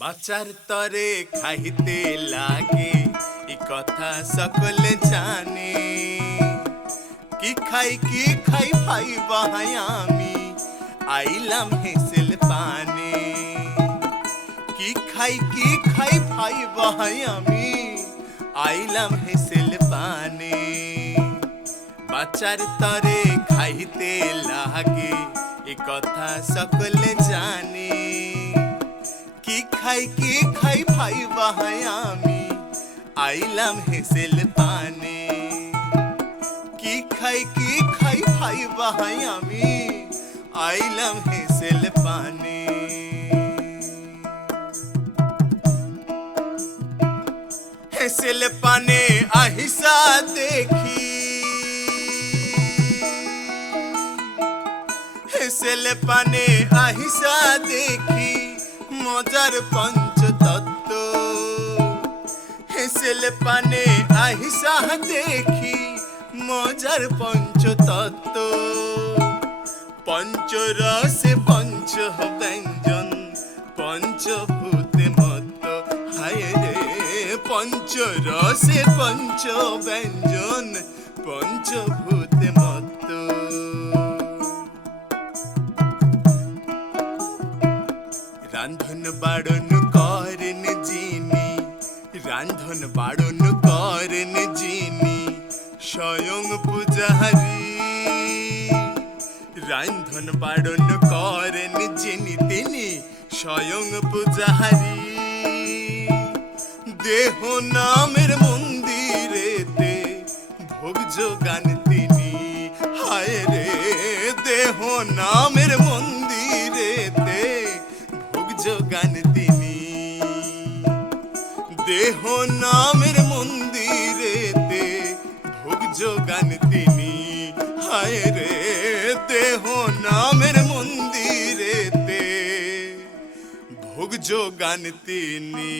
বাচ্চার তরে খাইতে লাগে। এ কথা সকলে জানে। কি খাই কি খাই, ভাই বাহাই আমি। আইলাম হেসেল পানে। কি খাই কি খাই, ভাই বাহাই আমি। আইলাম হেসেল পানে। বাচ্চার তরে খাইতে লাগে। এ কথা সকলে জানে। কি খাই কি খাই ভাই বাহাই আমি আইলাম হেসেল পানে কি খাই কি খাই ভাই বাহাই আমি আইলাম হেসেল পানে হেসেল পানে আহিসা দেখি হেসেল পানে আহিসা দেখি মজার পঞ্চতত্ত্ব। হেসেল পানে আহিসা দেখি মজার পঞ্চতত্ত্ব। পঞ্চরসে পঞ্চ ব্যঞ্জন, পঞ্চভূতে মত্ত। হায় রে, পঞ্চরসে পঞ্চ ব্যঞ্জন, পঞ্চভূতে বাড়ন করেন যিনি স্বয়ং পূজাহারি রান্ধন বাড়ন করেন যিনি, তিনি স্বয়ং পূজাহারি দেহ নামের মন্দিরেতে ভোগ যোগান তিনি। হায় রে, দেহ নামের মন্দিরেতে দেহ নামের মন্দিরেতে ভোগ যোগান তিনি। হায় রে দেহ নামের মন্দিরেতে ভোগ যোগান তিনি।